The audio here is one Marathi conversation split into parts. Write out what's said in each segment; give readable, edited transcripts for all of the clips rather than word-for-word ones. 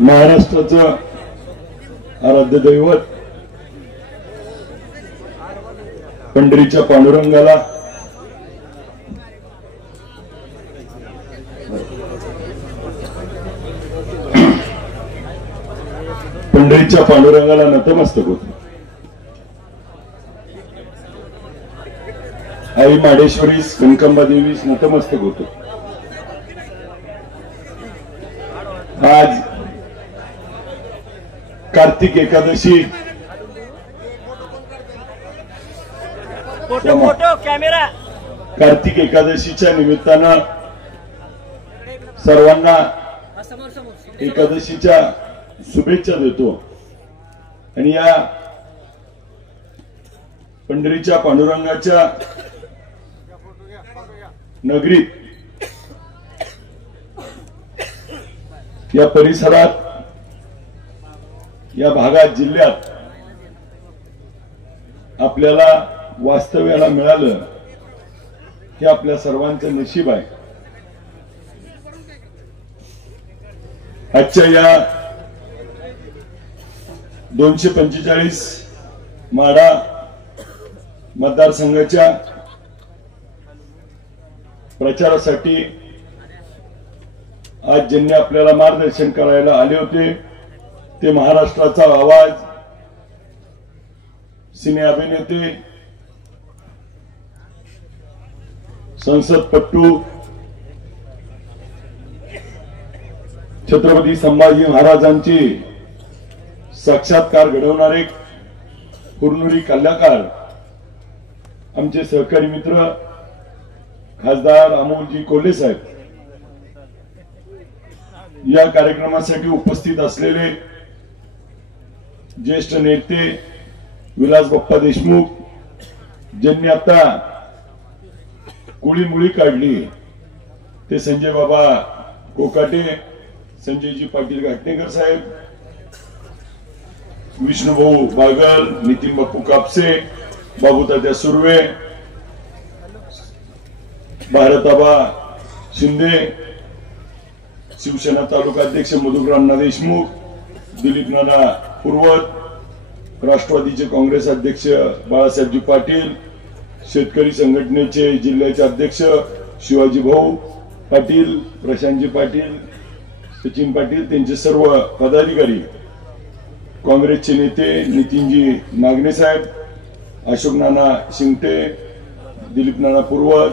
महाराष्ट्राचं आराध्य दैवत पंढरीच्या पांडुरंगाला नतमस्तक होतो। आई माडेश्वरीस कनकांबा देवीस नतमस्तक होतो। आज कार्तिक एकादशी कार्तिक एकादशीच्या निमित्तानं सर्वांना एकादशीच्या शुभेच्छा देतो आणि या पंढरीच्या पांडुरंगाच्या नगरीत या परिसरात या भागात जिल्ह्यात आपल्याला वास्तव्याला मिळालं हे आपल्या सर्वांचं नशीब आहे। आजच्या या 245 माढा मतदारसंघाच्या प्रचारासाठी आज ज्यांनी आपल्याला मार्गदर्शन करायला आले होते ते महाराष्ट्राचा आवाज सिने अभिनेते संसदपटू छत्रपती संभाजी महाराजांची साक्षात्कार घडवणारे कुरनुरी कलाकार आमचे सहकारी मित्र खासदार अमोलजी कोल्हे साहेब, या कार्यक्रमासाठी उपस्थित असलेले ज्येष्ठ नेते विलास बाप्पा देशमुख, ज्यांनी आता कुळीमुळी काढली ते संजय बाबा कोकाटे, संजयजी पाटील घाटणेकर साहेब, विष्णुभाऊ बागल, नितीन बापू कापसे, बाबूतात्या सुर्वे, भारताबा शिंदे, शिवसेना तालुका अध्यक्ष मधुकरांना देशमुख, दिलीप नाना पूर्वत, राष्ट्रवादीचे काँग्रेस अध्यक्ष बाळासाहेबजी पाटील, शेतकरी संघटनेचे जिल्ह्याचे अध्यक्ष शिवाजी भाऊ पाटील, प्रशांतजी पाटील, सचिन पाटील, त्यांचे सर्व पदाधिकारी, काँग्रेसचे नेते नितीनजी नागणे साहेब, अशोक नाना शिंगटे, दिलीप नाना पूर्वत,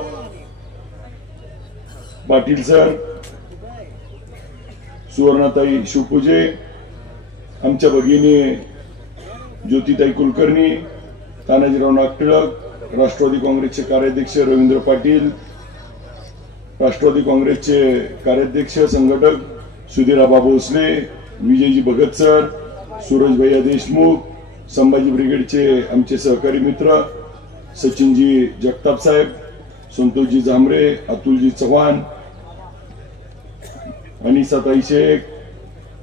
पाटील सर, सुवर्णाताई शिवपूजे, आमच्या भगिनी ज्योतिताई कुलकर्णी, तानाजीराव नागटिळक, राष्ट्रवादी काँग्रेसचे कार्याध्यक्ष रवींद्र पाटील, राष्ट्रवादी काँग्रेसचे कार्याध्यक्ष संघटक सुधीराबा भोसले, विजयजी भगत सर, सूरज भैया देशमुख, संभाजी ब्रिगेडचे आमचे सहकारी मित्र सचिनजी जगताप साहेब, संतोषजी जांभरे, अतुलजी चव्हाण, अनिसाताई शेख,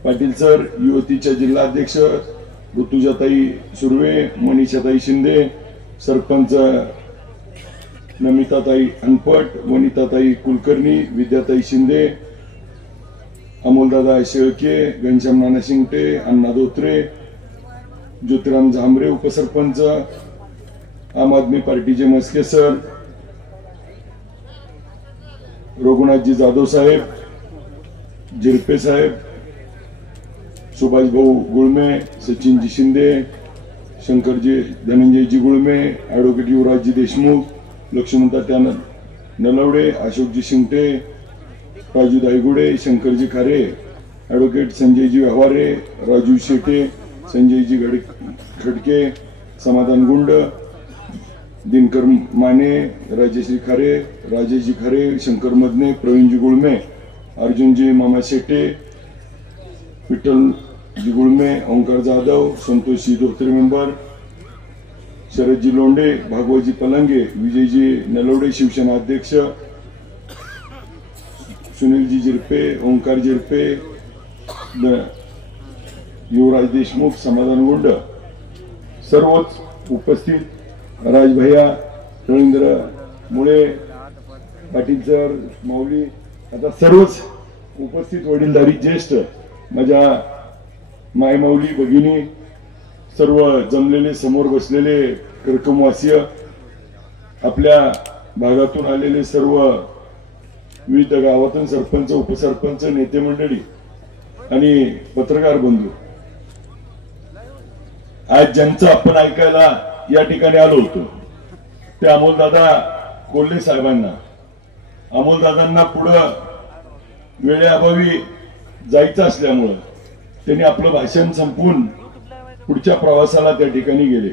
पाटील सर, युवतीच्या जिल्हा अध्यक्ष ऋतुजाताई सुर्वे, मनीषाताई शिंदे, सरपंच नमिताताई अनपट, वनिताताई कुलकर्णी, विद्याताई शिंदे, अमोलदादा शेळके, घनश्याम नाना शिंगटे, अण्णा धोत्रे, ज्योतिराम झांबरे उपसरपंच, आम आदमी पार्टीचे मस्के सर, रघुनाथजी जाधव साहेब, जिरपे साहेब, सुभाष भाऊ गुळमे, सचिनजी शिंदे, शंकरजी धनंजयजी गुळमे, ऍडव्होकेट युवराजजी देशमुख, लक्ष्मणतात्या नलवडे, अशोकजी शिंगटे, राजू दायगुडे, शंकरजी खारे, ऍडव्होकेट संजयजी व्यवहारे, राजू शेटे, संजयजी खडके, समाधान गुंड, दिनकर माने, राजेश्री खारे, राजेशजी खारे, शंकर मदने, प्रवीणजी गुळमे, अर्जुनजी मामा शेटे, विठ्ठलजी गुळमे, ओंकार जाधव, संतोषजी धोत्रे मेंबर, शरदजी लोंढे, भागवतजी पलंगे, विजयजी नलवडे शिवसेना अध्यक्ष, सुनीलजी झिरपे, ओंकार झिरपे, युवराज देशमुख, समाधान गुंड, सर्वच उपस्थित, राजभैया, रवींद्र मुळे, पाटील सर, माऊली, आता सर्वच उपस्थित वडीलधारी ज्येष्ठ, माझ्या मायमाऊली भगिनी, सर्व जमलेले समोर बसलेले कर्कमवासीय, आपल्या भागातून आलेले सर्व विविध गावातून सरपंच, उपसरपंच, नेते मंडळी आणि पत्रकार बंधू, आज ज्यांचं आपण ऐकायला या ठिकाणी आलो होतो ते अमोलदादा कोल्हे साहेबांना, अमोलदादांना पुढं वेळेअभावी जायचं असल्यामुळं त्यांनी आपलं भाषण संपवून पुढच्या प्रवासाला त्या ठिकाणी गेले.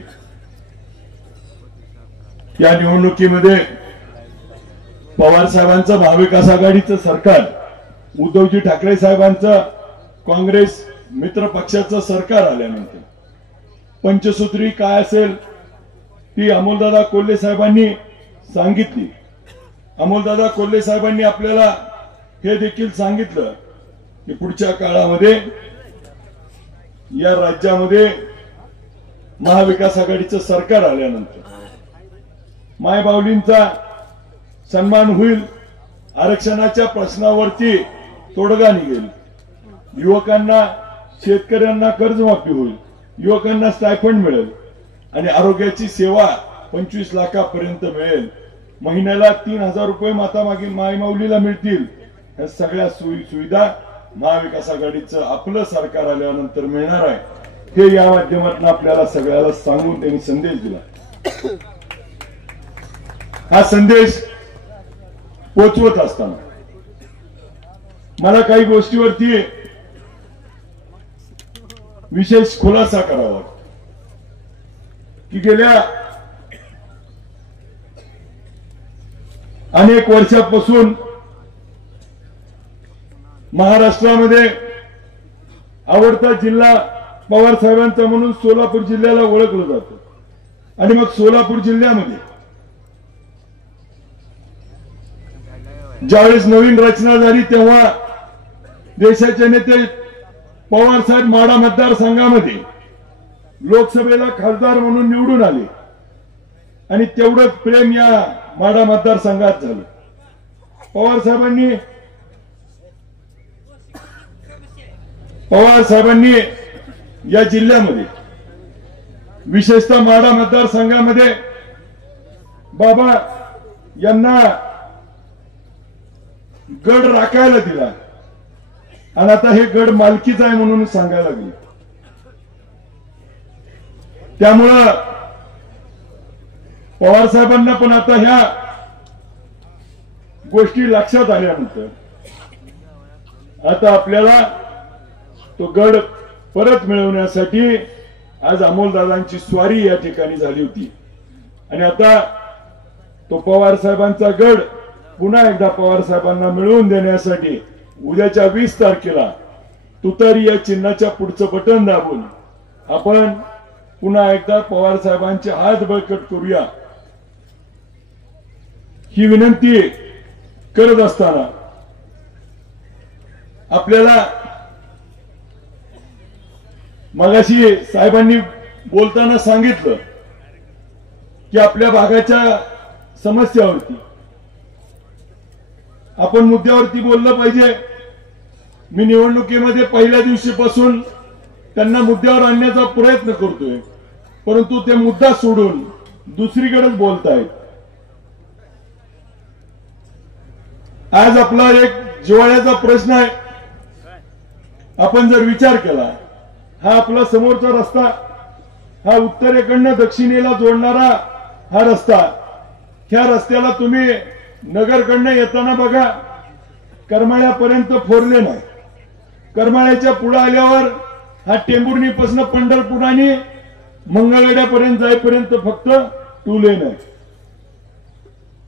या निवडणुकीमध्ये पवार साहेबांचं महाविकास आघाडीचं सरकार, उद्धवजी ठाकरे साहेबांचं काँग्रेस मित्र पक्षाचं सरकार आल्यानंतर पंचसूत्री काय असेल ती अमोलदादा कोल्हे साहेबांनी सांगितली. अमोलदादा कोल्हे साहेबांनी आपल्याला हे देखील सांगितलं की पुढच्या काळामध्ये या राज्यामध्ये महाविकास आघाडीचं सरकार आल्यानंतर मायबाऊलींचा सन्मान होईल, आरक्षणाच्या प्रश्नावरती तोडगा निघेल, युवकांना, शेतकऱ्यांना कर्जमाफी होईल, युवकांना स्टायफंड मिळेल आणि आरोग्याची सेवा 25 लाखापर्यंत मिळेल, महिन्याला 3,000 रुपये मायमाऊलीला मिळतील. या सगळ्या सोयी सुविधा महाविकास आघाडीचं आपलं सरकार आल्यानंतर मिळणार आहे, हे या माध्यमातून आपल्याला सगळ्याला सांगून त्यांनी संदेश दिला. हा संदेश पोचवत असताना मला काही गोष्टीवरती विशेष खुलासा करावा की गेल्या अनेक वर्षापासून महाराष्ट्रामध्ये आवडता जिल्हा पवार साहेबांचा म्हणून सोलापूर जिल्ह्याला ओळखलं जातं आणि मग सोलापूर जिल्ह्यामध्ये ज्यावेळेस नवीन रचना झाली तेव्हा देशाचे नेते पवार साहेब माढा मतदारसंघामध्ये लोकसभेला खासदार म्हणून निवडून आले आणि तेवढंच प्रेम या माढा मतदारसंघात झालं. पवार साहेबांनी या जिल्ह्यामध्ये विशेषतः माढा मतदारसंघामध्ये बाबा यांना गड राखायला दिला आणि आता हे गड मालकीच आहे म्हणून सांगायला लागले. त्यामुळं पवार साहेबांना पण आता ह्या गोष्टी लक्षात आल्यानंतर आता आपल्याला तो गड परत मिळवण्यासाठी आज अमोलदादांची स्वारी या ठिकाणी झाली होती आणि आता तो पवार साहेबांचा गड पुन्हा एकदा पवार साहेबांना मिळवून देण्यासाठी उद्याच्या 20 तारखेला तुतारी या चिन्हाच्या पुढचं बटन दाबून आपण पुन्हा एकदा पवार साहेबांचे हात बळकट करूया ही विनंती करत असताना आपल्याला मगाशी साहेबांनी बोलताना सांगितलं की आपल्या भागाच्या समस्यावरती आपण मुद्द्यावरती बोललं पाहिजे. मी निवडणुकीमध्ये पहिल्या दिवशीपासून त्यांना मुद्द्यावर आणण्याचा प्रयत्न करतोय, परंतु ते मुद्दा सोडून दुसरीकडेच बोलतायत. आज आपला एक जिव्हाळ्याचा प्रश्न आहे. आपण जर विचार केला, हा आपला समोरचा रस्ता, हा उत्तरेकडनं दक्षिणेला जोडणारा हा रस्ता, ह्या रस्त्याला तुम्ही नगरकडनं येताना बघा करमाळ्यापर्यंत फोरले नाही. करमाळ्याच्या पुढे आल्यावर हा टेंभुर्णीपासून पंढरपूर आणि मंगळवेढ्यापर्यंत जाईपर्यंत फक्त 2 लेन आहे.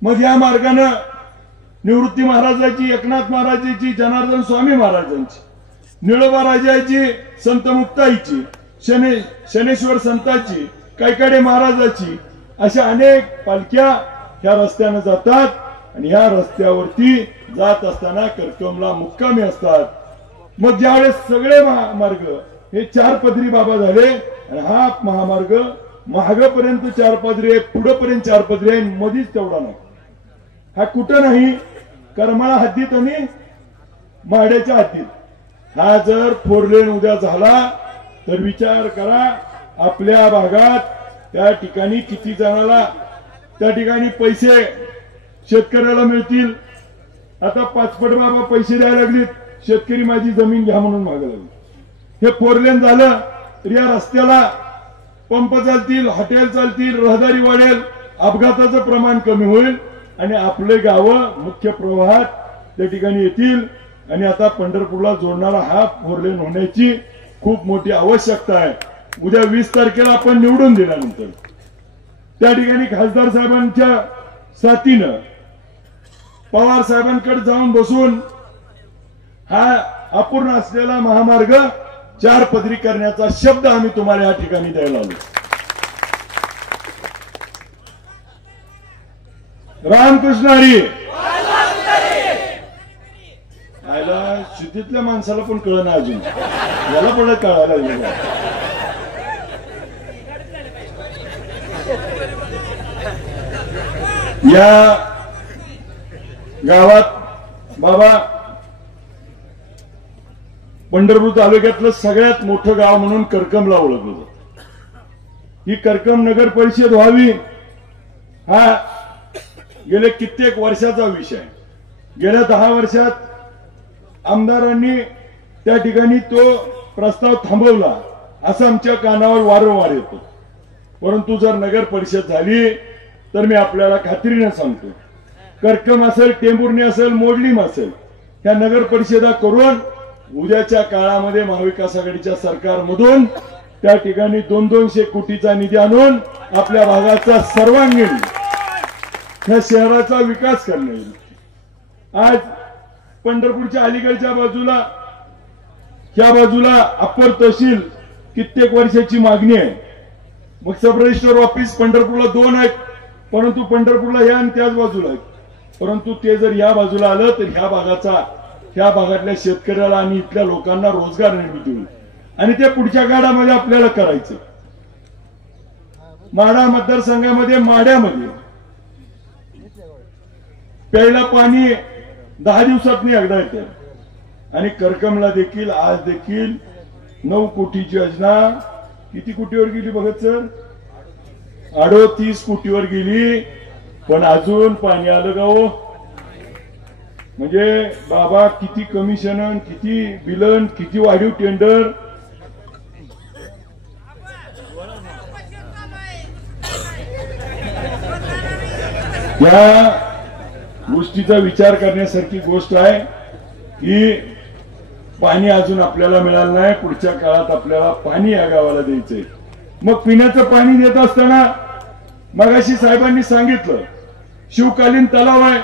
मग या मार्गाने निवृत्ती महाराजाची, एकनाथ महाराजाची, जनार्दन स्वामी महाराजांची, निळोबा राजाची, संत मुक्ताईची, शनेश्वर संतांची, कैकाडे महाराजाची अशा अनेक पालख्या ह्या रस्त्याने जातात आणि या रस्त्यावरती जात असताना करकमला मुक्कामी असतात. मग ज्यावेळेस सगळे महामार्ग हे 4 पदरी बाबा झाले आणि हा महामार्ग महागापर्यंत 4 पदरी आहे, पुढेपर्यंत 4 पदरी आहे, मधीच तेवढा नाही. हा कुठं नाही, करमाळा हद्दीत आणि माड्याच्या हद्दीत. हा जर 4 लेन उद्या झाला तर विचार करा आपल्या भागात त्या ठिकाणी किती जणाला त्या ठिकाणी पैसे शेतकऱ्याला मिळतील. आता पाचपट बाबा पैसे द्यायला लागलीत, शेतकरी माझी जमीन घ्या म्हणून मागायला लागले. हे 4 लेन झालं तर या रस्त्याला पंप चालतील, हॉटेल चालतील, रहदारी वाढेल, अपघाताचं प्रमाण कमी होईल आणि आपले गावं मुख्य प्रवाहात त्या ठिकाणी येतील. आणि आता पंढरपूरला जोडणारा हा 4 लेन होण्याची खूप मोठी आवश्यकता आहे. उद्या 20 तारखेला आपण निवडून दिल्यानंतर त्या ठिकाणी खासदार साहेबांच्या साथीनं पवार साहेबांकडे जाऊन बसून हा अपूर्ण असलेला महामार्ग 4 पदरी करण्याचा शब्द आम्ही तुम्हाला या ठिकाणी द्यायला आलो. रामकृष्ण हरी. आयला शेतीतल्या माणसाला पण कळ नाही अजून, याला पण कळायला लागलं. या गावात बाबा पंढरपूर तालुक्यातलं सगळ्यात मोठं गाव म्हणून करकमला ओळखलं जातं. ही करकम नगर परिषद व्हावी हा गेले कित्येक वर्षाचा विषय. गेल्या 10 वर्षात आमदारांनी त्या ठिकाणी तो प्रस्ताव थांबवला असं आमच्या कानावर वारंवार येतो. परंतु जर नगर परिषद झाली तर मी आपल्याला खात्रीने सांगतो, करकम असेल, टेंभुर्णी असेल, मोडलीम असेल, ह्या नगर परिषदा करून उद्याच्या काळामध्ये महाविकास आघाडीच्या सरकारमधून त्या ठिकाणी 200 कोटीचा निधी आणून आपल्या भागाचा सर्वांगीण ह्या शहराचा विकास करणे येईल. आज पंढरपूरच्या अलीकडच्या बाजूला ह्या बाजूला अप्पर तहसील कित्येक वर्षाची मागणी आहे. मग सब रजिस्टर ऑफिस पंढरपूरला 2 आहेत, परंतु पंढरपूरला ह्या आणि त्याच बाजूला आहेत. परंतु ते जर या बाजूला आलं तर ह्या भागातल्या शेतकऱ्याला आणि इथल्या लोकांना रोजगार निर्मिती होईल आणि ते पुढच्या काळामध्ये आपल्याला करायचं. माढा मतदारसंघामध्ये माढ्यामध्ये प्यायला पाणी 10 दिवसातनी एकदा येते आणि करकमला देखील आज देखील 9 कोटीची योजना किती कोटीवर गेली बघत सर? 38 कोटीवर गेली. पण अजून पाणी आलं का हो? म्हणजे बाबा किती कमिशन, किती बिलन, किती वाढीव टेंडर. या गोष्टीचा विचार करण्यासारखी गोष्ट आहे की पाणी अजून आपल्याला मिळालं नाही. पुढच्या काळात आपल्याला पाणी या गावाला द्यायचंय. मग पिण्याचं पाणी देत असताना मगाशी साहेबांनी सांगितलं शिवकालीन तलाव आहे.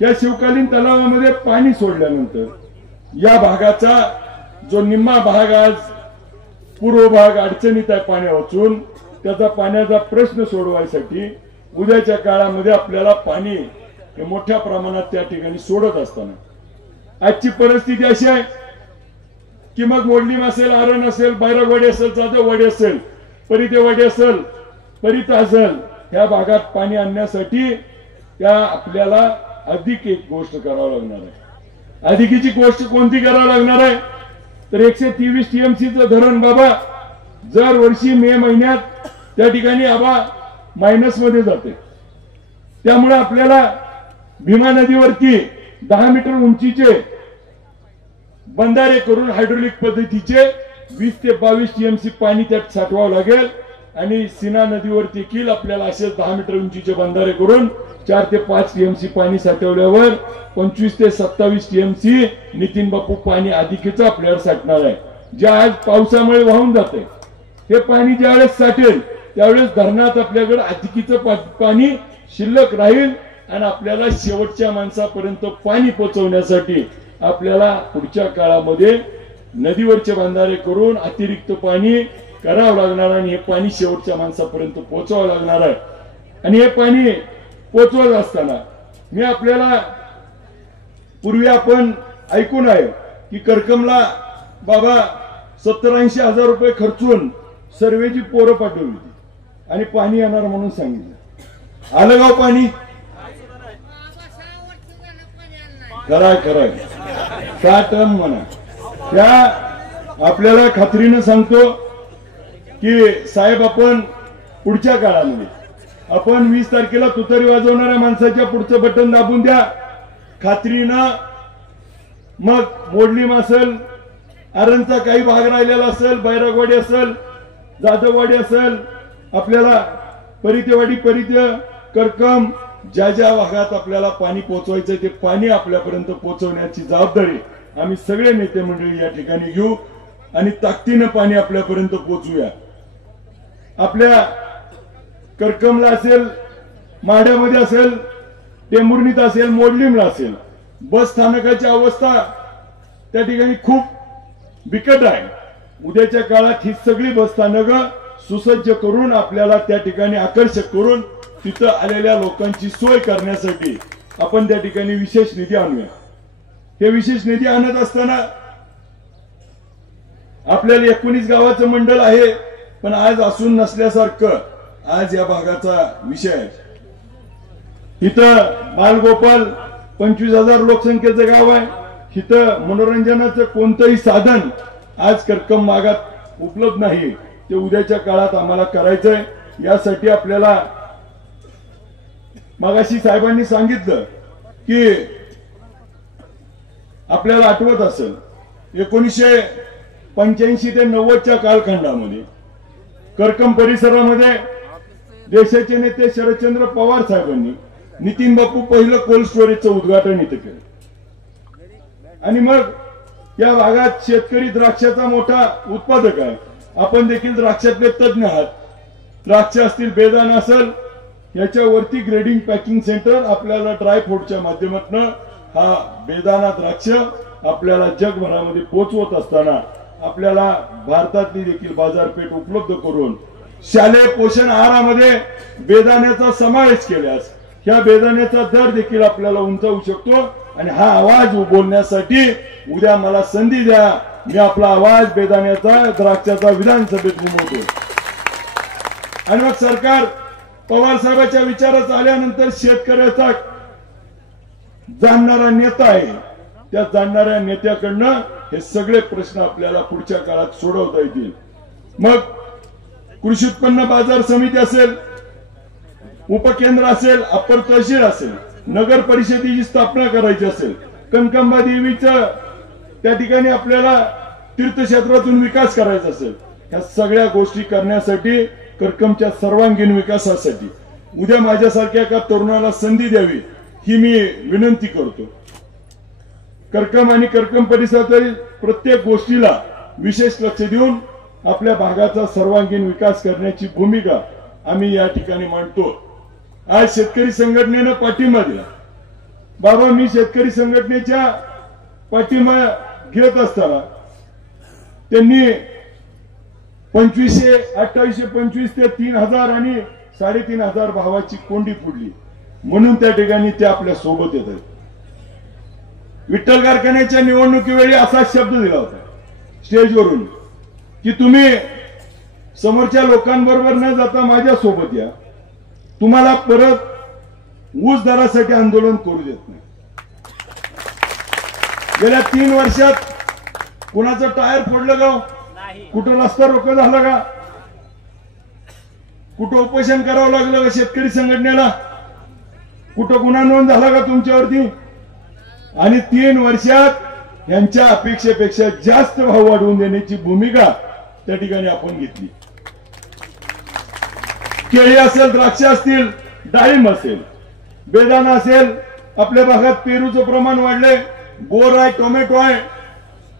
या शिवकालीन तलावामध्ये पाणी सोडल्यानंतर या भागाचा जो निम्मा भाग आज पूर्व भाग अडचणीत आहे पाण्या वाचून, त्याचा पाण्याचा प्रश्न सोडवायसाठी उद्याच्या काळामध्ये आपल्याला पाणी हे मोठ्या प्रमाणात त्या ठिकाणी सोडत असताना आजची परिस्थिती अशी आहे की मग मोडलीम असेल, आरण असेल, बैरागवाडी असेल, जाधववाडी असेल, परितेवाडी असेल, परित असेल, ह्या भागात पाणी आणण्यासाठी त्या आपल्याला अधिक एक गोष्ट करावं लागणार आहे. अधिकीची गोष्ट कोणती करावं लागणार आहे तर 123 टीएमसीचं धरण बाबा दर वर्षी मे महिन्यात त्या ठिकाणी आबा मायनस मध्ये जाते. त्यामुळे आपल्याला भीमा नदीवरती 10 मीटर उंचीचे बंधारे करून हायड्रोलिक पद्धतीचे 20 ते 22 टीएमसी पाणी त्यात साठवावं लागेल आणि सीना नदीवर देखील आपल्याला असे 10 मीटर उंचीचे बंधारे करून 4 ते 5 टीएमसी पाणी साठवल्यावर 25 ते 27 टीएमसी नितीन बापू पाणी अधिकेचं आपल्यावर साठणार आहे. जे आज पावसामुळे वाहून जाते हे पाणी ज्यावेळेस साठेल त्यावेळेस धरणात आपल्याकडे अधिकीचं पाणी शिल्लक राहील आणि आपल्याला शेवटच्या माणसापर्यंत पाणी पोहोचवण्यासाठी आपल्याला पुढच्या काळामध्ये नदीवरचे बंधारे करून अतिरिक्त पाणी करावं लागणार आणि हे पाणी शेवटच्या माणसापर्यंत पोहोचवावं लागणार आहे. आणि हे पाणी पोहोचवत असताना मी आपल्याला पूर्वी आपण ऐकून आहे की करकमला बाबा 70-80 हजार रुपये खर्चून सर्वेची पोरं पाठवली होती आणि पाणी येणार म्हणून सांगितलं. आलं गाव पाणी? खराय 6 टन म्हणा. त्या आपल्याला खात्रीनं सांगतो की साहेब आपण पुढच्या काळामध्ये आपण 20 तारखेला तुतारी वाजवणाऱ्या माणसाच्या पुढचं बटन दाबून द्या. खात्रीनं मग मोडलीम असेल, आरणचा काही भाग राहिलेला असेल, बैरागवाडी असेल, जाधववाडी असेल, आपल्याला परितेवाडी, परिते, करकम, ज्या ज्या भागात आपल्याला पाणी पोहोचवायचं ते पाणी आपल्यापर्यंत पोहोचवण्याची जबाबदारी आम्ही सगळे नेते मंडळी या ठिकाणी घेऊ आणि ताकदीनं पाणी आपल्यापर्यंत पोहोचूया. आपल्या करकमला असेल, माढ्यामध्ये असेल, टेंभुर्णीत असेल, मोडलीमला असेल, बस स्थानकाची अवस्था त्या ठिकाणी खूप बिकट आहे. उद्याच्या काळात ही सगळी बस स्थानकं सुसज्ज करून आपल्याला त्या ठिकाणी आकर्षक करून तिथं आलेल्या लोकांची सोय करण्यासाठी आपण त्या ठिकाणी विशेष निधी आणूया. हे विशेष निधी आणत असताना आपल्याला 19 गावाचं मंडळ आहे, पण आज असून नसल्यासारखं आज या भागाचा विषय आहे. इथं बालगोपाल 25,000 लोकसंख्येचं गाव आहे. इथं मनोरंजनाचं कोणतंही साधन आज करकम भागात उपलब्ध नाही. ते उद्याच्या काळात आम्हाला करायचंय. यासाठी आपल्याला मगाशी साहेबांनी सांगितलं की आपल्याला आठवत असेल 1985 ते 90च्या कालखंडामध्ये करकम परिसरामध्ये देशाचे नेते शरदचंद्र पवार साहेबांनी नितीन बापू पहिलं कोल्ड स्टोरेजचं उद्घाटन इथं केलं आणि मग या भागात शेतकरी द्राक्षाचा मोठा उत्पादक आहे. आपण देखील द्राक्षातले तज्ञ आहात. द्राक्ष असतील, बेदाणा असेल, याच्यावरती ग्रेडिंग पॅकिंग सेंटर आपल्याला ड्रायफ्रूटच्या माध्यमातून हा बेदाणा द्राक्ष आपल्याला जगभरामध्ये पोहोचवत असताना आपल्याला भारतातली देखील बाजारपेठ उपलब्ध करून शालेय पोषण आहारामध्ये बेदाण्याचा समावेश केल्यास ह्या बेदाण्याचा दर देखील आपल्याला उंचावू शकतो. आणि हा आवाज बोलण्यासाठी उद्या मला संधी द्या. मी आपला आवाज बेदाण्याचा, द्राक्षाचा विधानसभेत घुमवतो. आणि मग सरकार पवार साहेबांच्या विचारात आल्यानंतर शेतकऱ्याचा जाणणारा नेता आहे. त्या जाणणाऱ्या नेत्याकडनं हे सगळे प्रश्न आपल्याला पुढच्या काळात सोडवता येतील. मग कृषी उत्पन्न बाजार समिती असेल, उपकेंद्र असेल, अप्पर तहसील असेल, नगर परिषदेची स्थापना करायची असेल, कनकांबा देवीचं त्या ठिकाणी आपल्याला तीर्थक्षेत्रातून विकास करायचा असेल, ह्या सगळ्या गोष्टी करण्यासाठी करकमच्या सर्वांगीण विकासासाठी उद्या माझ्यासारख्या एका तरुणाला संधी द्यावी ही मी विनंती करतो. करकम आणि करकम परिसरातील प्रत्येक गोष्टीला विशेष लक्ष देऊन आपल्या भागाचा सर्वांगीण विकास करण्याची भूमिका आम्ही या ठिकाणी मांडतो. आज शेतकरी संघटनेनं पाठिंबा दिला. बाबा, मी शेतकरी संघटनेच्या पाठिंबा घेत असताना त्यांनी 2825 ते 3000 आणि 3500 भावाची कोंडी फोडली म्हणून त्या ठिकाणी ते आपल्या सोबत येत आहेत. विठ्ठल कारखान्याच्या निवडणुकीवेळी असा शब्द दिला होता स्टेजवरून की तुम्ही समोरच्या लोकांबरोबर न जाता माझ्या सोबत या, तुम्हाला परत ऊस दरासाठी आंदोलन करू देत नाही. गेल्या 3 वर्षात कुणाचं टायर फोडलं का? कुठं रस्ता रोको झाला का? कुठं उपोषण करावं लागलं का शेतकरी संघटनेला? कुठं गुन्हा नोंद झाला का तुमच्यावरती? आणि 3 वर्षात यांच्या अपेक्षेपेक्षा जास्त भाव वाढवून देण्याची भूमिका त्या ठिकाणी आपण घेतली. केळी असेल, द्राक्ष असतील, डाळिंब असेल, बेदाणा असेल, आपल्या भागात पेरूचं प्रमाण वाढलंय, बोर आहे, टोमॅटो आहे,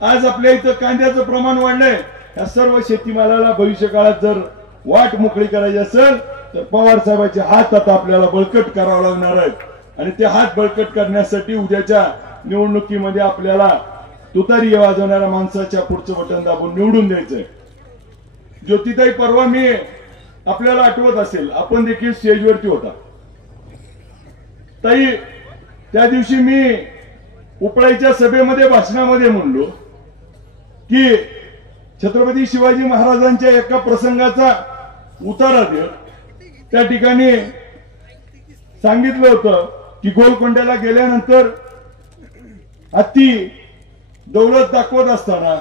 आज आपल्या इथं कांद्याचं प्रमाण वाढलंय. या सर्व शेतीमालाला भविष्य काळात जर वाट मोकळी करायची असेल तर पवार साहेबांचे हात आता आपल्याला बळकट करावे लागणार आहेत आणि ते हात बळकट करण्यासाठी उद्याच्या निवडणुकीमध्ये आपल्याला तुतारी वाजवणाऱ्या माणसाच्या पुढचं बटन दाबून निवडून द्यायचंय. ज्योतिताई, परवा मी आपल्याला आठवत असेल आपण देखील स्टेजवरती होता. ताई, त्या दिवशी मी उपळाईच्या सभेमध्ये भाषणामध्ये म्हणलो की छत्रपती शिवाजी महाराजांच्या एका प्रसंगाचा उतारा देत त्या ठिकाणी सांगितलं होतं की गोलकोंड्याला गेल्यानंतर हत्ती दौलत दाखवत असताना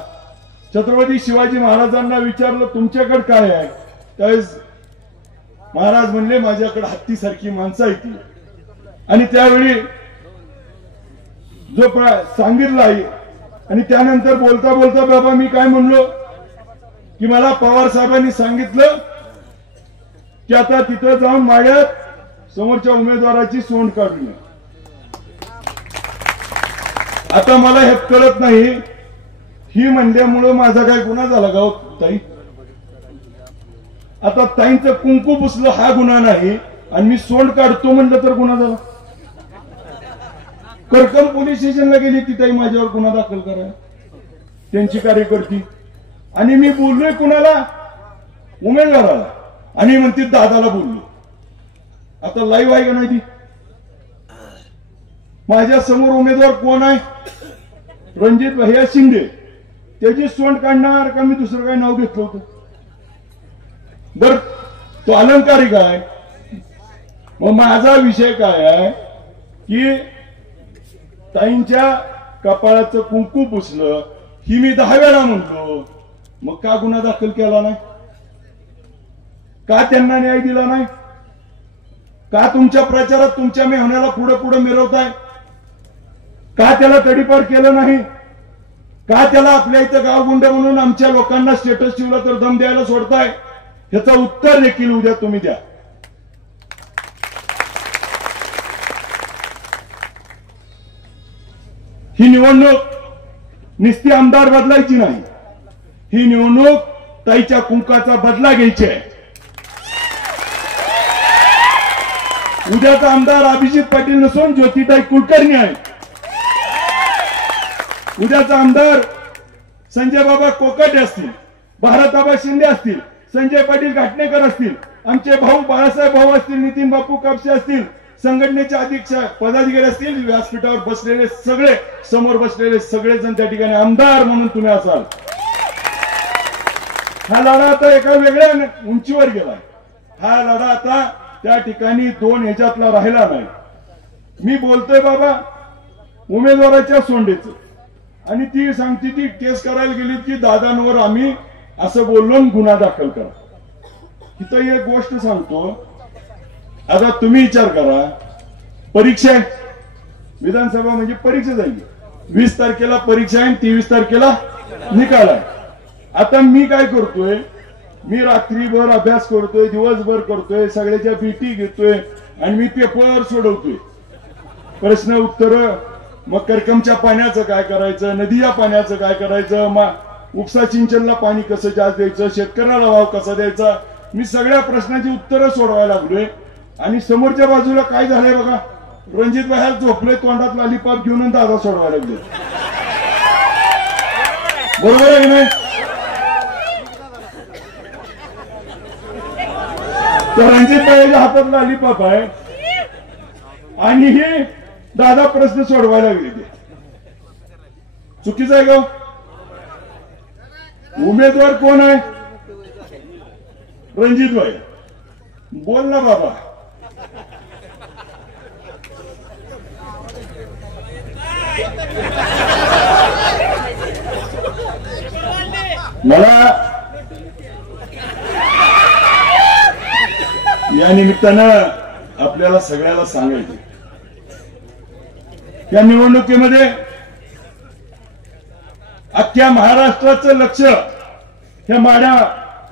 छत्रपती शिवाजी महाराजांना विचारलं तुमच्याकडे काय आहे. त्यावेळेस महाराज म्हणले माझ्याकडे हत्तीसारखी माणसं आहेत. आणि त्यावेळी जो सांगितलं आहे आणि त्यानंतर बोलता बोलता बाबा मी काय म्हणलो की मला पवार साहेबांनी सांगितलं की आता तिथं जाऊन माड्यात समोरच्या उमेदवाराची सोंड काढून. आता मला हे कळत नाही ही म्हणल्यामुळं माझा काय गुन्हा झाला का ताई. आता ताईंचं कुंकू पुसलं हा गुन्हा नाही आणि मी सोंड काढतो म्हणलं तर गुन्हा झाला. करकम पोलीस स्टेशनला गेली ती ताई माझ्यावर गुन्हा दाखल करा त्यांची कार्यकर्ती. आणि मी बोललोय कुणाला उमेदवाराला आणि म्हणते दादाला बोललो. आता लाईव्ह आहे का नाही ती. माझ्या समोर उमेदवार कोण आहे रणजित भैया शिंदे. त्याची सोंड काढणार का मी दुसरं काय नाव घेतलं होतं. बर तो अलंकारिक आहे. मग माझा विषय काय आहे की ताईंच्या कपाळाचं कुंकू पुसलं ही मी 10 वेळा म्हणलो. मग का गुन्हा दाखल केला नाही. का त्यांना न्याय दिला नाही. का तुमच्या प्रचारात तुमच्या मेहण्याला पुढे पुढे मिरवताय. का त्याला तडीपार केलं नाही. का त्याला आपल्या इथं गावगुंड म्हणून आमच्या लोकांना स्टेटस ठेवला तर दम द्यायला सोडताय. ह्याचं उत्तर देखील उद्या तुम्ही द्या. ही निवडणूक नुसती आमदार बदलायची नाही. ही निवडणूक ताईच्या कुंकाचा बदला घ्यायची आहे. उद्याचा आमदार अभिजित पाटील नसून ज्योतिताई कुलकर्णी आहे. उद्याचा आमदार संजय बाबा कोकाटे असतील, भारताबा शिंदे असतील, संजय पाटील घाटणेकर असतील, आमचे भाऊ बाळासाहेब भाऊ असतील, नितीन बापू कापसे असतील, संघटनेचे अध्यक्ष पदाधिकारी असतील, व्यासपीठावर बसलेले सगळे, समोर बसलेले सगळेजण त्या ठिकाणी आमदार म्हणून तुम्ही असाल. हा लढा आता एका वेगळ्या उंचीवर गेलाय. हा लढा आता त्या ठिकाणी 2 ह्याच्यातला राहिला नाही. मी बोलतोय बाबा उमेदवाराच्या सोंडेच आणि ती सांगते ती केस करायला गेली की दादांवर आम्ही असं बोललो गुन्हा दाखल करा. इथं एक गोष्ट सांगतो. आता तुम्ही विचार करा परीक्षा विधानसभा म्हणजे परीक्षा जाईल. 20 तारखेला परीक्षा आहे 23 तारखेला निकाल आहे. आता मी काय करतोय मी रात्रीभर अभ्यास करतोय दिवसभर करतोय सगळ्याच्या बीटी घेतोय आणि मी पेपर सोडवतोय. प्रश्न उत्तर मग करकमच्या पाण्याचं काय करायचं नदीच्या पाण्याचं काय करायचं उपसा सिंचनला पाणी कसं जास्त द्यायचं शेतकऱ्याला भाव कसा द्यायचा मी सगळ्या प्रश्नाची उत्तरं सोडवायला लागलोय. आणि समोरच्या बाजूला काय झालंय बघा रणजित बाहेर झोपले तोंडात लॉलीपॉप घेऊन दादा सोडवायला लागले. बरोबर आहे की नाही. तर रणजित बाईच्या हातात लॉलीपॉप आहे आणि हे दादा प्रश्न सोडवायला लागले. चुकीचं आहे का. उमेदवार कोण आहे रणजित भाई. बोल ना बाबा. मला या निमित्तानं आपल्याला सगळ्याला सांगायचं या निवडणुकीमध्ये अख्ख्या महाराष्ट्राचं लक्ष हे माढा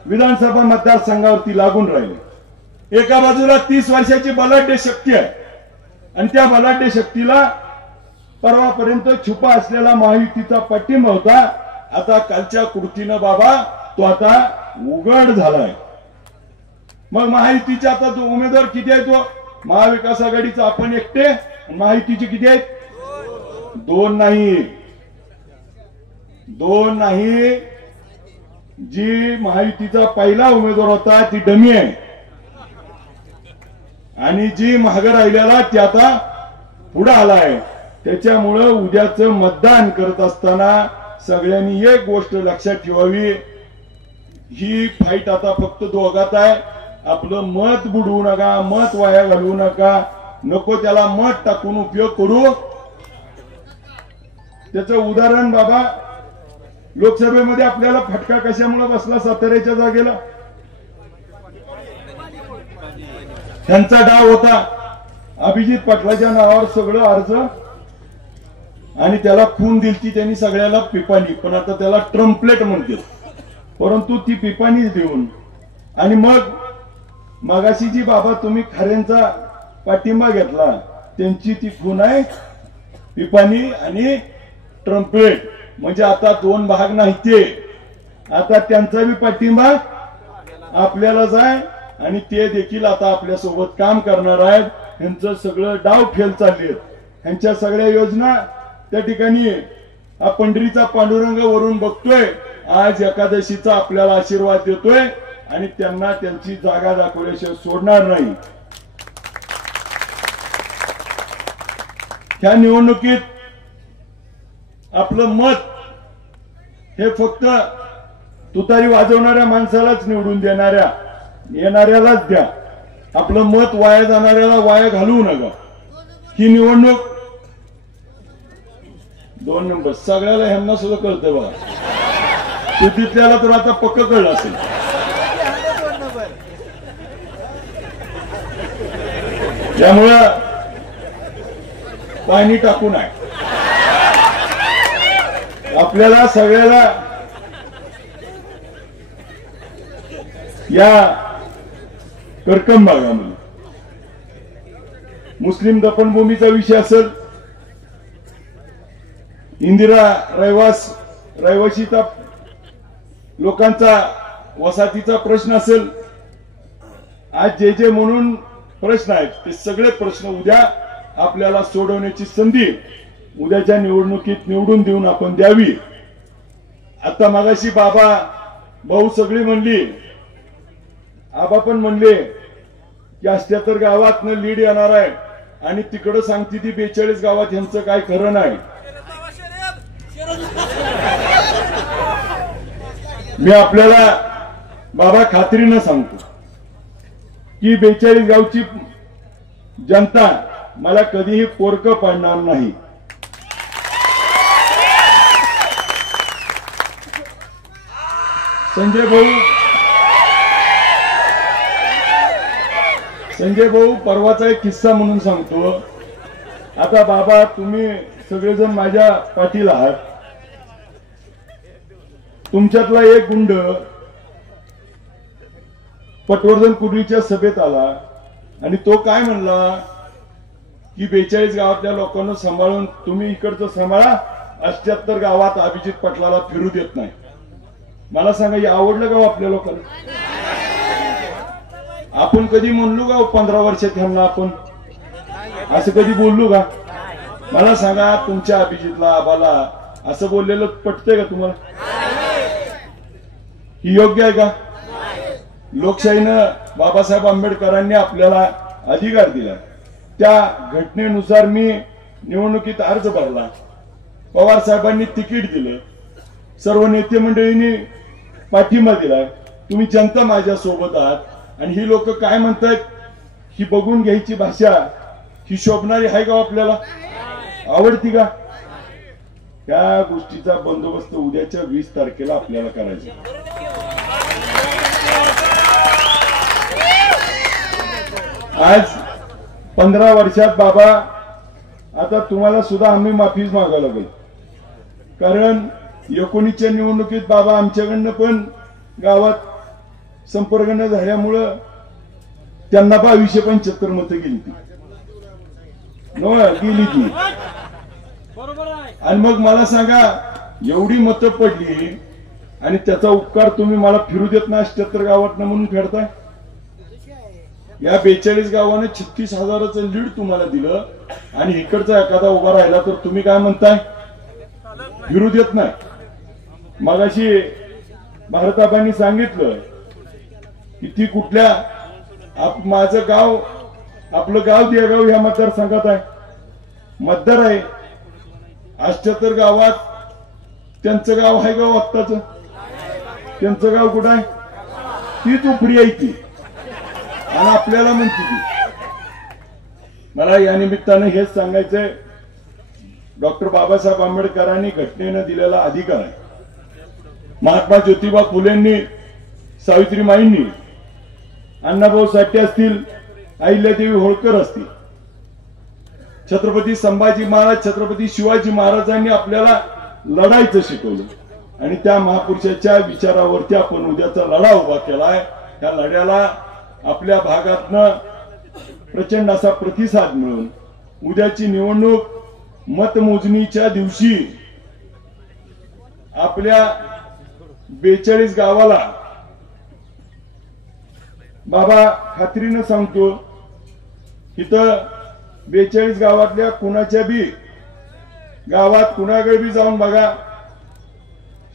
विधानसभा मतदारसंघावरती लागून राहिले. एका बाजूला 30 वर्षाची बलाढ्य शक्ती आहे आणि त्या बलाढ्य शक्तीला परवापर्यंत छुपा असलेला महायुतीचा पाठिंबा होता. आता कालच्या कृतीनं बाबा तो आता उघड झालाय. मग महायुतीचे आता जो उमेदवार किती आहे तो महाविकास आघाडीचा आपण एकटे महायुतीचे किती आहेत 2 नाही. 2 नाही. जी महायुतीचा पहिला उमेदवार होता ती डमी आहे आणि जी मागे राहिलेला ती आता पुढे आलाय. त्याच्यामुळं उद्याचं मतदान करत असताना सगळ्यांनी एक गोष्ट लक्षात ठेवावी, ही फाईट आता फक्त दोघात आहे. आपलं मत बुडवू नका, मत वाया घालवू नका, नको त्याला मत टाकून उपयोग करू. त्याचं उदाहरण बाबा, लोकसभेमध्ये आपल्याला फटका कशामुळे बसला साताऱ्याच्या जागेला? त्यांचा डाव होता अभिजित पाटलाच्या नावावर सगळं अर्ज, आणि त्याला खून दिलती त्यांनी सगळ्याला पिपाणी, पण आता त्याला ट्रम्पलेट म्हणते. परंतु ती पिपाणी देऊन, आणि मग मगाशी जी बाबा तुम्ही खऱ्यांचा पाठिंबा घेतला त्यांची ती खून आहे पिपाणी आणि ट्रम्पलेट. म्हणजे आता दोन भाग नाही, ते आता त्यांचा बी पाठिंबा आपल्यालाच आहे, आणि ते देखील आता आपल्या सोबत काम करणार आहेत. ह्यांचं सगळं डाव फेल चालले, ह्यांच्या सगळ्या योजना त्या ठिकाणी हा पंढरीचा पांडुरंग वरून बघतोय, आज एकादशीचा आपल्याला आशीर्वाद देतोय, आणि त्यांना त्यांची जागा दाखवल्याशिवाय सोडणार नाही. ह्या निवडणुकीत आपलं मत हे फक्त तुतारी वाजवणाऱ्या माणसालाच निवडून येणाऱ्यालाच द्या. आपलं मत वाया जाणाऱ्याला वाया घालवू नका. ही निवडणूक 2 नंबर सगळ्याला ह्यांना सुद्धा कळतं बघा, तिथल्याला तर आता पक्क कळलं असेल. त्यामुळं पाणी टाकू नये. आपल्याला सगळ्याला या कर्कम भागामध्ये मुस्लिम दफनभूमीचा विषय असेल, इंदिरा रहिवासीचा लोकांचा वसाहतीचा प्रश्न असेल, आज जे म्हणून प्रश्न आहेत ते सगळे प्रश्न उद्या आपल्याला सोडवण्याची संधी उद्याच्या निवडणुकीत निवडून देऊन आपण द्यावी. आता मगाशी बाबा भाऊ सगळी म्हणली, आबा पण म्हणले की 78 गावात लीड येणार आहे, आणि तिकडं सांगते ती 42 गावात यांचं काय खरं नाही. मी आपल्याला बाबा खात्रीनं सांगतो की 42 गावची जनता मला कधीही पोरकं पाडणार नाही. संजय भाऊ परवाचा एक किस्सा म्हणून सांगतो. आता बाबा तुम्ही सगळेजण माझ्या पाठीला आहात. तुमच्यातला एक गुंड पटवर्धन कुर्लीच्या सभेत आला, आणि तो काय म्हणला की 42 गावातल्या लोकांना सांभाळून तुम्ही इकडचं सांभाळा, 78 गावात अभिजित पाटलाला फिरू देत नाही. मला सांगा, हे आवडलं का आपल्या लोकांना? आपण कधी म्हणलो का 15 वर्षात ह्यांना आपण असं कधी बोललो का? मला सांगा, तुमच्या अभिजितला आबाला असं बोललेलं पटतंय का तुम्हाला? ही योग्य आहे का? लोकशाहीनं बाबासाहेब आंबेडकरांनी आपल्याला अधिकार दिला, त्या घटनेनुसार मी निवडणुकीत अर्ज भरला, पवार साहेबांनी तिकीट दिलं, सर्व नेते मंडळींनी पाठिंबा दिलाय, तुम्ही जनता माझ्या सोबत आहात. आणि ही लोक काय म्हणतात, ही बघून घ्यायची भाषा ही शोभणारी आहे का? आपल्याला आवडती का? त्या गोष्टीचा बंदोबस्त उद्याच्या 20 तारखेला आपल्याला करायचा. आज 15 वर्षात बाबा, आता तुम्हाला सुद्धा आम्ही माफीच मागायला लागेल, कारण 19च्या निवडणुकीत बाबा आमच्याकडनं पण गावात संपर्क न झाल्यामुळं त्यांना 2275 मतं गेली ती ती. आणि मग मला सांगा, एवढी मतं पडली आणि त्याचा उपकार तुम्ही मला फिरू देत नाही 78 गावात म्हणून फेडताय. या 42 गावाने 36,000चं लीड तुम्हाला दिलं, आणि इकडचा एखादा उभा राहिला तर तुम्ही काय म्हणताय, फिरू देत नाही. मगाशी भारताबाईंनी सांगितलं की ती कुठल्या माझं गाव, आपलं गाव देगाव ह्या मतदारसंघात आहे. मतदार आहे. 78 गावात त्यांचं गाव आहे गाव आत्ताचं, त्यांचं गाव कुठं आहे? तीच उपरी आहे ती, आणि आपल्याला म्हणते ती. मला या निमित्तानं हेच सांगायचंय, डॉक्टर बाबासाहेब आंबेडकरांनी घटनेनं दिलेला अधिकार आहे. महात्मा ज्योतिबा फुलेंनी, सावित्रीमाईंनी, अण्णाभाऊ साठे असतील, अहिल्यादेवी होळकर असतील, छत्रपती संभाजी महाराज, छत्रपती शिवाजी महाराजांनी आपल्याला लढायचं शिकवलं, आणि त्या महापुरुषाच्या विचारावरती आपण उद्याचा लढा उभा केलाय. त्या लढ्याला आपल्या भागातनं प्रचंड असा प्रतिसाद मिळून उद्याची निवडणूक मतमोजणीच्या दिवशी आपल्या 42 गावाला, बाबा खात्रीनं सांगतो, इथं 42 गावातल्या कुणाच्या बी गावात कुणाकडे बी जाऊन बघा,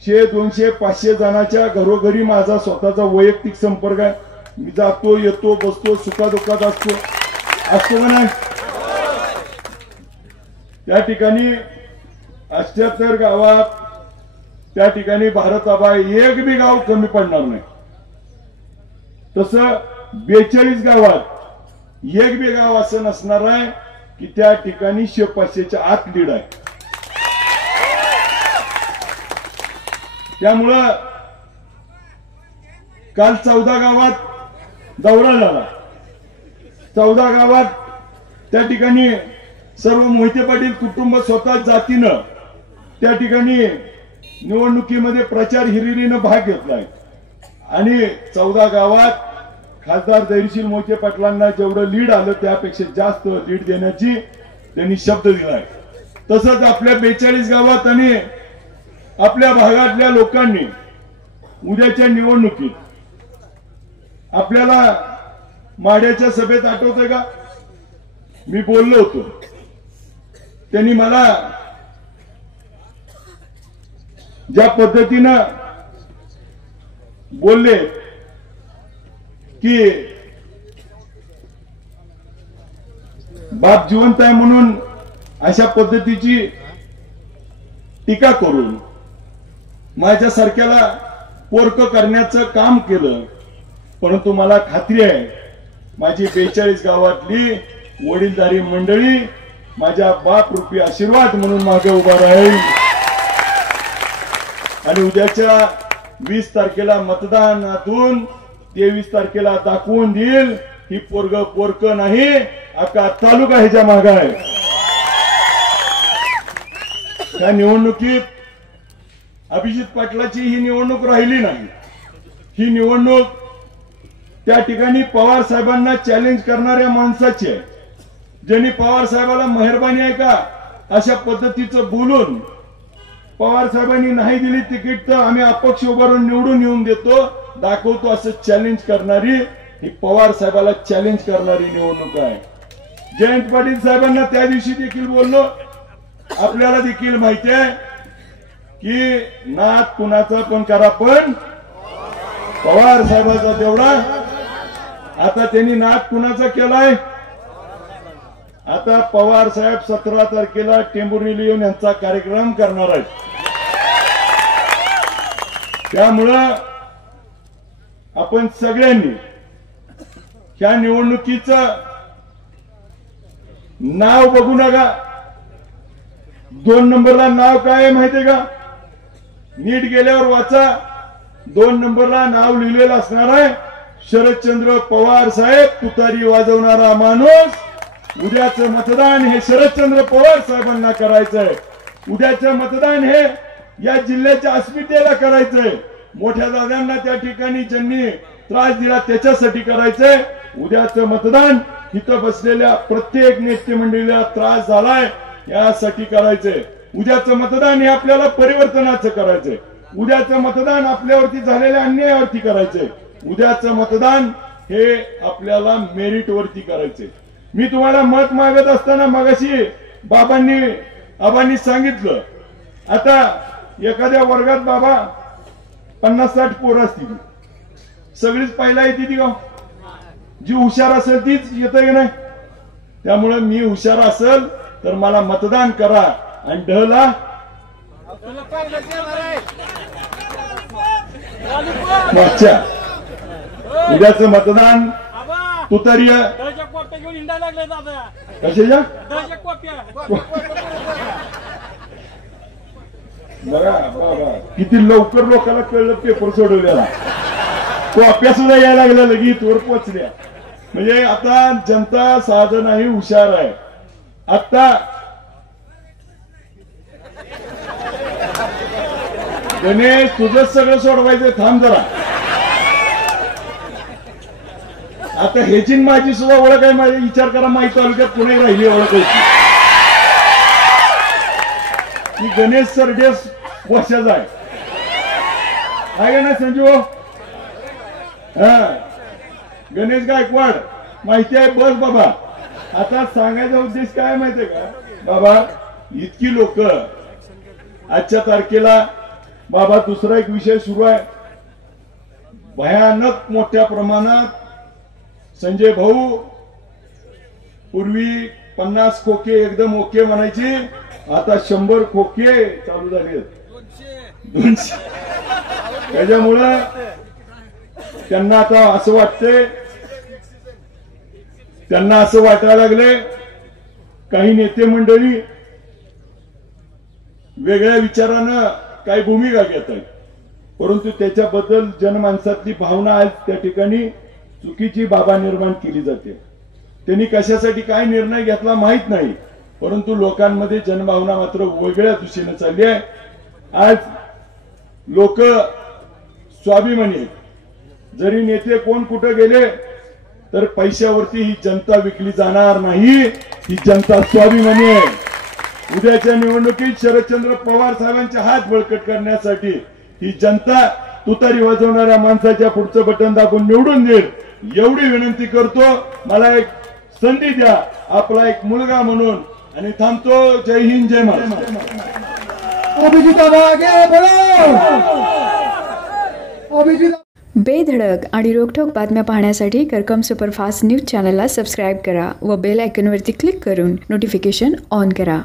100, 200, 500 जणांच्या घरोघरी माझा स्वतःचा वैयक्तिक संपर्क आहे. मी जातो, येतो, बसतो, सुखादुःखात असतो का नाही? त्या ठिकाणी 78 गावात, त्या ठिकाणी भारताबाई एक बी गाव कमी पडणार नाही. तसं 42 गावात एक बी गाव असं नसणार आहे की त्या ठिकाणी 100-500च्या आत लीड आहे. त्यामुळं काल 14 गावात दौरा झाला. 14 गावात त्या ठिकाणी सर्व मोहिते पाटील कुटुंब स्वतः जातीनं त्या ठिकाणी निवडणुकीमध्ये प्रचार हिरिरीनं भाग घेतलाय, आणि 14 गावात खासदार धैर्यशील मोहिते पाटलांना जेवढं लीड आलं त्यापेक्षा जास्त लीड देण्याची त्यांनी शब्द दिलाय. तसंच आपल्या 42 गावात आणि आपल्या भागातल्या लोकांनी उद्याच्या निवडणुकीत आपल्याला माड्याच्या सभेत आठवतंय का, मी बोललो होतो. त्यांनी मला ज्या पद्धतीनं बोलले की बाप जिवंत आहे म्हणून अशा पद्धतीची टीका करून माझ्यासारख्याला पोरक करण्याचं काम केलं. परंतु मला खात्री आहे माझी 42 गावातली वडीलधारी मंडळी माझ्या बाप रूपी आशीर्वाद म्हणून मागे उभा राहील, आणि उद्याच्या 20 तारखेला मतदानातून 23 तारखेला दाखवून देईल ही पोरक नाही, अख्खा तालुका ह्याच्या मागे आहे. त्या निवडणुकीत अभिजित पाटलाची ही निवडणूक राहिली नाही. ही निवडणूक त्या ठिकाणी पवार साहेबांना चॅलेंज करणाऱ्या माणसाची आहे, ज्यांनी पवार साहेबाला मेहरबानी आहे का अशा पद्धतीचं बोलून पवार साहेबांनी नाही दिली तिकीट तर आम्ही अपक्ष उभारून निवडून येऊन देतो, दाखवतो असं चॅलेंज करणारी ही पवार साहेबाला चॅलेंज करणारी निवडणूक आहे. जयंत पाटील साहेबांना त्या दिवशी देखील बोललो, आपल्याला देखील माहिती आहे की नाद कुणाचा पण करा पण पवार साहेबाचा तेवढा. आता त्यांनी नाद कुणाचा केलाय, आता पवार साहेब 17 तारखेला टेंभुर्णीला येऊन यांचा कार्यक्रम करणार आहेत. त्यामुळं आपण सगळ्यांनी ह्या निवडणुकीचं नाव बघू नका. 2 नंबरला नाव काय आहे माहितीये का, नीट गेल्यावर वाचा. 2 नंबरला नाव लिहिलेलं असणार आहे शरदचंद्र पवार साहेब, तुतारी वाजवणारा माणूस. उद्याचं मतदान हे शरदचंद्र पवार साहेबांना करायचंय. उद्याचं मतदान हे या जिल्ह्याच्या अस्मितेला करायचंय. मोठ्या दादांना त्या ठिकाणी ज्यांनी त्रास दिला त्याच्यासाठी करायचंय. उद्याचं मतदान इथं बसलेल्या प्रत्येक नेते मंडळीला त्रास झालाय यासाठी करायचंय. उद्याचं मतदान हे आपल्याला परिवर्तनाचं करायचंय. उद्याचं मतदान आपल्यावरती झालेल्या अन्यायावरती करायचंय. उद्याचं मतदान हे आपल्याला मेरिट वरती करायचंय. मी तुम्हाला मत मागत असताना मगाशी आबांनी सांगितलं, आता एखाद्या वर्गात बाबा 50-60 पोरं असतील, सगळीच पहिला येते ती गाव, जी हुशार असेल तीच येतं की नाही. त्यामुळे मी हुशार असेल तर मला मतदान करा आणि ढला मागच्या उद्याचं मतदान तुतारीय कशाच्या बघा बघा किती लवकर लोकांना कळलं पेपर सोडवलेला कॉप्या सुद्धा यायला लागल्या लगेच वर पोचल्या. म्हणजे आता जनता साधनही हुशार आहे. आता गणेश तुझंच सगळं सोडवायचं थांब जरा. आता ह्याची माझी सुद्धा ओळख आहे. माझा विचार करा माहिती तालुक्यात पुणे राहिली ओळखायची की गणेश सरडेस वर्षाचा आहे का नाही संजू. हा गणेश गायकवाड माहिती आहे बस बाबा. आता सांगायचा उद्देश काय माहितीये का बाबा, इतकी लोक आजच्या तारखेला बाबा दुसरा एक विषय सुरू आहे भयानक मोठ्या प्रमाणात. संजय भाऊ पूर्वी 50 खोके एकदम ओके म्हणायची, आता 100 खोके चालू झाले 200. त्याच्यामुळं त्यांना आता असं वाटतंय, त्यांना असं वाटायला लागले काही नेते मंडळी वेगळ्या विचारानं काही भूमिका घेत आहेत, परंतु त्याच्याबद्दल जनमानसातली भावना आज त्या ठिकाणी चुकीची बाबा निर्माण केली जाते. त्यांनी कशासाठी काय निर्णय घेतला माहित नाही, परंतु लोकांमध्ये जनभावना मात्र वेगळ्या दिशेने चालली आहे. आज लोक स्वाभिमानी आहेत. जरी नेते कोण कुठे गेले तर पैशावरती ही जनता विकली जाणार नाही. ही जनता स्वाभिमानी आहे. उद्याच्या निवडणुकीत शरदचंद्र पवार साहेबांचे हात बळकट करण्यासाठी ही जनता तुतारी वाजवणाऱ्या माणसाच्या पुढचं बटन दाबून निवडून देईल एवढी विनंती करतो. मला एक संधी द्या आपला एक मुलगा म्हणून, आणि थांबतो. जय हिंद जय महाराष्ट्र. बेधडक आणि रोखठोक बातम्या पाहण्यासाठी करकम सुपरफास्ट न्यूज चॅनलला सबस्क्राईब करा व बेल आयकॉनवरती क्लिक करून नोटिफिकेशन ऑन करा.